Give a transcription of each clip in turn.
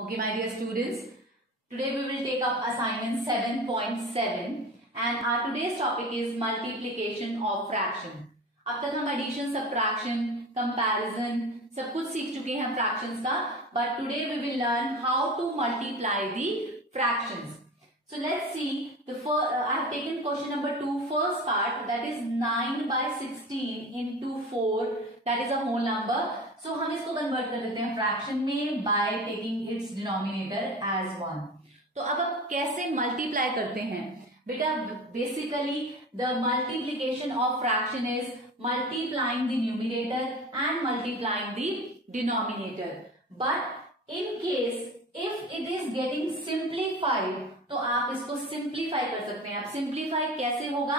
Okay, my dear students, today we will take up assignment 7.7 and our today's topic is multiplication of fraction. अब तक हम addition, subtraction, comparison सब कुछ सीख चुके हैं fractions का, but today we will learn how to multiply the fractions. So let's see the first. I have taken question number 2, first part, that is 9 by 16 into 4, that is a whole number. So हम इसको convert कर देते हैं fraction में by taking its denominator as 1. तो अब आप कैसे multiply करते हैं बेटा? Basically the multiplication of fraction is multiplying the numerator and multiplying the denominator. But in case if it is getting simplified, तो आप इसको सिंप्लीफाई कर सकते हैं. आप सिंप्लीफाई कैसे होगा?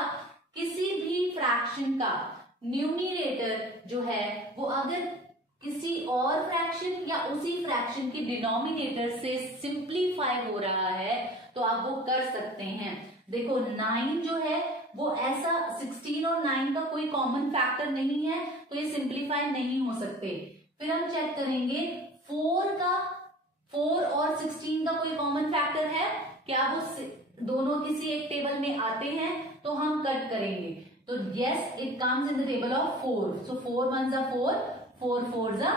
किसी भी फ्रैक्शन का न्यूमिनेटर जो है वो अगर किसी और फ्रैक्शन या उसी फ्रैक्शन के डिनोमिनेटर से सिंप्लीफाई हो रहा है तो आप वो कर सकते हैं. देखो 9 जो है वो ऐसा 16 और 9 का कोई कॉमन फैक्टर नहीं है तो ये सिंप्लीफाई नहीं हो सकते. फिर हम चेक करेंगे 4 और 16 का कोई कॉमन फैक्टर है क्या? वो दोनों किसी एक टेबल में आते हैं तो हम कट करेंगे. तो yes, it comes in the table of 4. सो 4 1 जा 4, 4 4 जा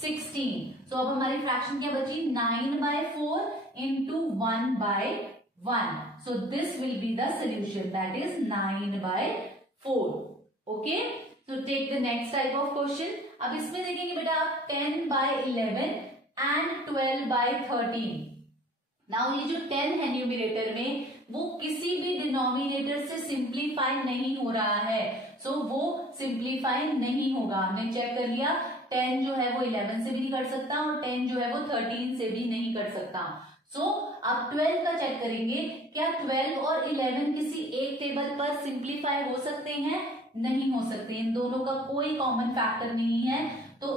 16. सो अब हमारी फ्रैक्शन क्या बची? 9 by 4 into 1 by 1. So this will be the solution, that is 9 by 4. Okay, so take the next type of question. अब इसमें देखेंगे बेटा आप 10 by 11 and 12 by 13. नाउ ये जो 10 है न्यूमिनेटर में वो किसी भी डिनोमिनेटर से सिंप्लीफाई नहीं हो रहा है. सो वो सिंप्लीफाई नहीं होगा. हमने चेक कर लिया 10 जो है वो 11 से भी नहीं कर सकता और 10 जो है वो 13 से भी नहीं कर सकता. सो अब 12 का चेक करेंगे. क्या 12 और 11 किसी एक टेबल पर सिंप्लीफाई हो सकते हैं? नहीं हो सकते. इन दोनों का कोई कॉमन फैक्टर नहीं है. तो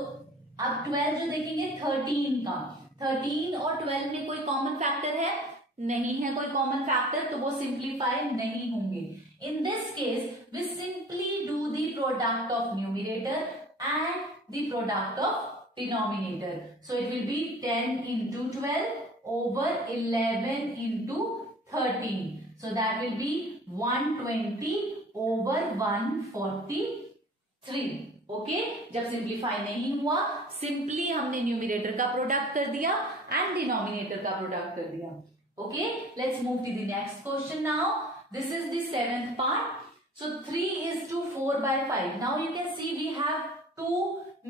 अब 12 जो देखेंगे 13 का, 13 और 12 में कोई कॉमन फैक्टर है? नहीं है कोई कॉमन फैक्टर, तो वो सिंप्लीफाई नहीं होंगे. In this case we simply do the product of numerator and the product of denominator. So it will be 10 into 12 over 11 into 13. So that will be 120 over 143. Okay, जब simplify नहीं हुआ simply हमने numerator का product कर दिया and denominator का product कर दिया. Okay, let's move to the next question now. This is the 7th part. So 3 is to 4 by 5. Now you can see we have 2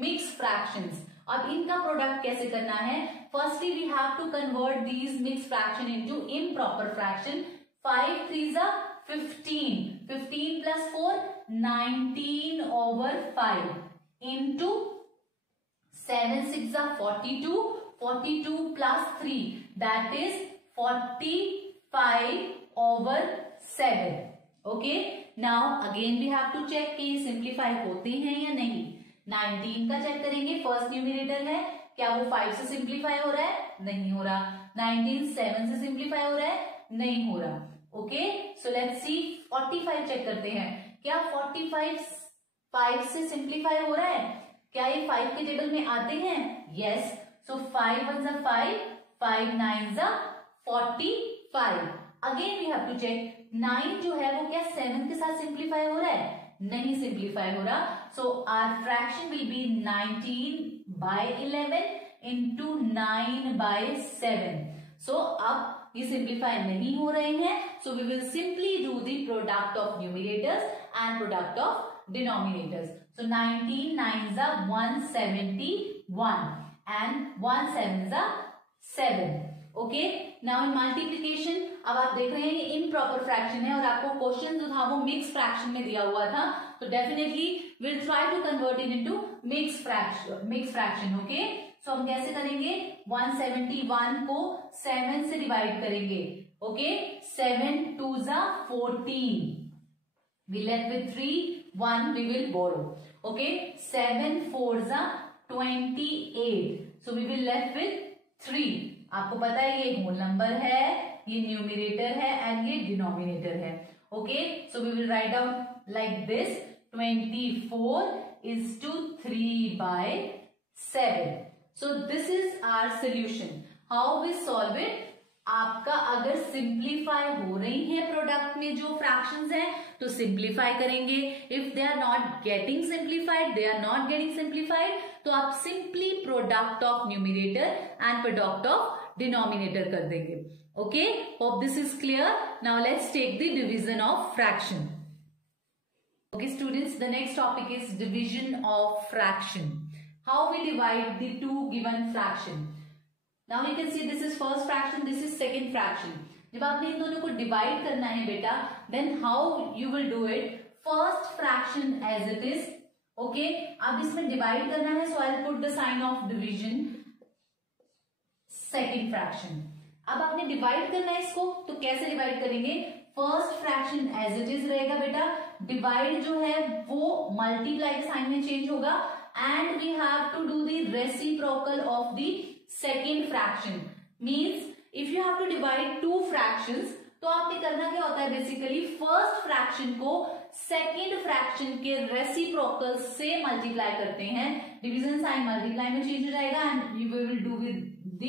mixed fractions. अब इनका product कैसे करना है? Firstly we have to convert these mixed fraction into improper fraction. 5 3 15. 15 plus 4 19 over 5 into 7 6 42. 42 plus 3 that is 45 over 7. Okay, now again we have to check कि ये simplify होते हैं या नहीं. 19 का चेक करेंगे. फर्स्ट न्यूमिनेटर है, क्या वो 5 से सिंप्लीफाई हो रहा है? नहीं हो रहा. 19 7 से सिंप्लीफाई हो रहा है? नहीं हो रहा. Okay, so let's see 45 check करते हैं. क्या 45 5 से सिंप्लीफाई हो रहा है? क्या ये 5 के टेबल में आते हैं? यस. सो 5 1 जा 5, 5 9 जा 45. Again we have to check 9 जो है वो क्या 7 के साथ सिंप्लीफाई हो रहा है? नहीं सिंप्लीफाई हो रहा. So our fraction will be 19 by 11 into 9 by 7. So अब ये सिंप्लीफाई नहीं हो रहे हैं. So we will simply do the product of numerators and product of denominators. So 19 9 जा 171 and 1 7 जा 7. ओके, नाउ इन मल्टीप्लीकेशन अब आप देख रहे हैं ये इम्प्रॉपर फ्रैक्शन है और आपको क्वेश्चन जो था वो मिक्स फ्रैक्शन में दिया हुआ था. तो definitely will try to convert it into mix fraction. Okay, so हम कैसे करेंगे? 171 को 7 से डिवाइड करेंगे. ओके, 7 2 जा 14. We left with 3 1 we will borrow. Okay, 7 4 जा 28. So we will left with 3. आपको पता है ये होल नंबर है, ये न्यूमिनेटर है एंड ये डिनोमिनेटर है. Okay, so we will write out like this. 24 is to 3 by 7. So this is our solution. How we solve it? आपका अगर सिंप्लीफाई हो रही है प्रोडक्ट में जो फ्रैक्शंस हैं तो सिंप्लीफाई करेंगे. If they are not getting simplified तो आप simply product of numerator and product of denominator कर देंगे. Okay, hope this is clear. Now let's take the division of fraction. Okay students, the next topic is division of fraction. How we divide the two given fraction. Now you can see this is first fraction, this is second fraction. जब आपने इन दोनों को divide करना है बेटा, then how you will do it? First fraction as it is. Okay, अब इसमें divide करना है, so I'll put the sign of division. Second fraction. अब आपने divide करना है इसको, तो कैसे divide करेंगे? First fraction as it is रहेगा बेटा. डिवाइड जो है वो मल्टीप्लाई के साइन में चेंज होगा and we have to do the reciprocal of the second fraction. Means if you have to divide two fractions तो आपने करना क्या होता है? बेसिकली फर्स्ट फ्रैक्शन को सेकेंड फ्रैक्शन के रेसिप्रोकल से मल्टीप्लाई करते हैं. डिवीजन साइन मल्टीप्लाई में चेंज हो जाएगा and you will do with the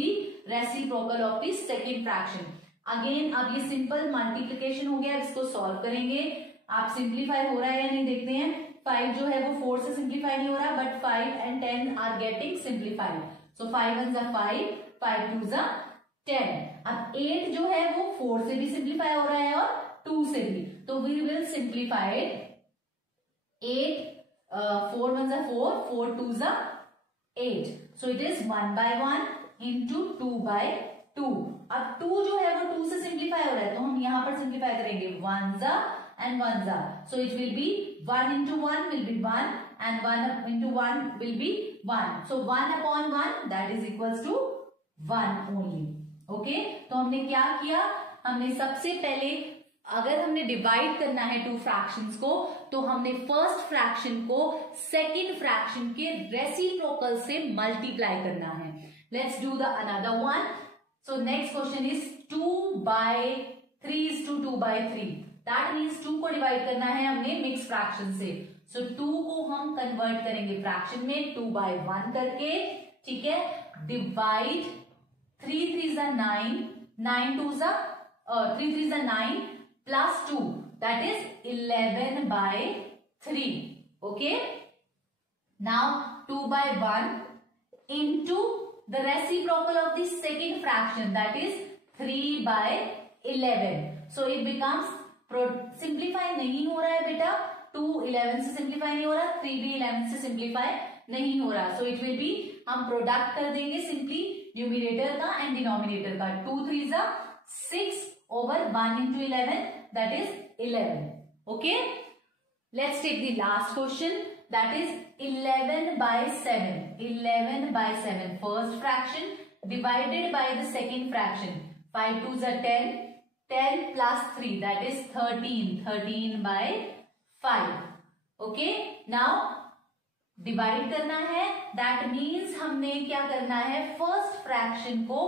reciprocal of the second fraction. Again अब ये सिंपल मल्टीप्लिकेशन हो गया, इसको सॉल्व करेंगे. आप सिंप्लीफाई हो रहा है या नहीं देखते हैं. 5 जो है वो 4 से सिंप्लीफाई नहीं हो रहा, but 5 and 10 are getting simplified. So 5 1 5, 5 2 10. अब 8 जो है वो 4 से भी सिंप्लीफाई हो रहा है और 2 से भी. तो we will simplify 8, 4 1 4, 4 2 8. So it is 1 by 1 into 2 by 2. अब 2 जो है वो 2 से सिंप्लीफाई हो रहा है तो हम यहां पर सिंप्लीफाई करेंगे 1 and 1 so it will be 1 into 1 will be 1 and 1 into 1 will be 1. So 1 upon 1 that is equals to 1 only. Okay, तो हमने क्या किया? हमने सबसे पहले अगर हमने डिवाइड करना है टू फ्रैक्शंस को तो हमने फर्स्ट फ्रैक्शन को सेकेंड फ्रैक्शन के रेसिप्रोकल से मल्टीप्लाई करना है. Let's do the another one. So next question is 2 by 3 is to 2 by 3. That means 2 को डिवाइड करना है हमने मिक्स फ्रैक्शन से. So 2 को हम कन्वर्ट करेंगे फ्रैक्शन में 2 by 1 करके. ठीक है, divide 3 3 is 9, 9 2 is 3 3 is 9 plus 2 that is 11 by 3. Okay, now 2 by 1 into the reciprocal of the second fraction that is 3 by 11. So it becomes simplify नहीं हो रहा है बेटा. 2 11 से सिंप्लीफाई नहीं हो रहा, 3 भी 11 से सिंप्लीफाई नहीं हो रहा. सो इट विल बी, हम प्रोडक्ट कर देंगे सिंपली न्यूमिनेटर का एंड डिनोमिनेटर का. 2 3 is 6 over 1 into 11 that is 11. Okay, let's take the last question. That is 11 by 7. 11 by 7 first fraction divided by the second fraction. 5 2 is 10. 10 plus 3 that is 13. 13 by 5. Okay. Now divide करना है. That means हमने क्या करना है? first fraction को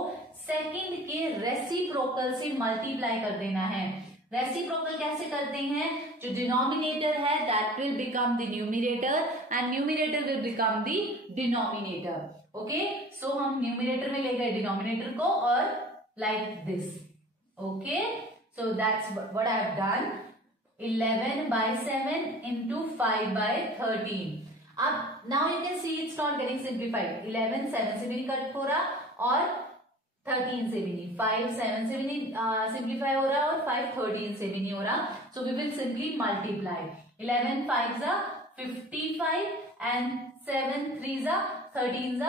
second के reciprocal से multiply कर देना है. रेसिप्रोकल कैसे करते हैं? जो डिनोमिनेटर है that will become the numerator and numerator will become the denominator. Okay, so हम न्यूमिनेटर में ले गए डिनोमिनेटर को और like this. Okay, so that's what I have done. 11 by 7 into 5 by 13. अब now you can see it's not getting simplified. 11 7 से भी नहीं कट हो रहा और 13 से भी नहीं, 5 7 से भी नहीं सिंप्लीफाई हो रहा और 5 13 से भी नहीं हो रहा. So we will simply multiply. 11 5 55 and 7 3 13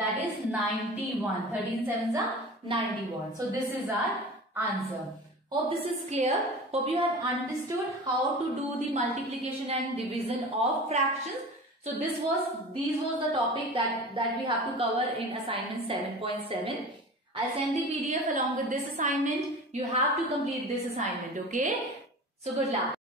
that is 91. 13 7 91. So this is our answer. Hope this is clear. Hope you have understood how to do the multiplication and division of fractions. So these was the topic that we have to cover in assignment 7.7. I'll send the PDF along with this assignment. You have to complete this assignment, okay? So good luck.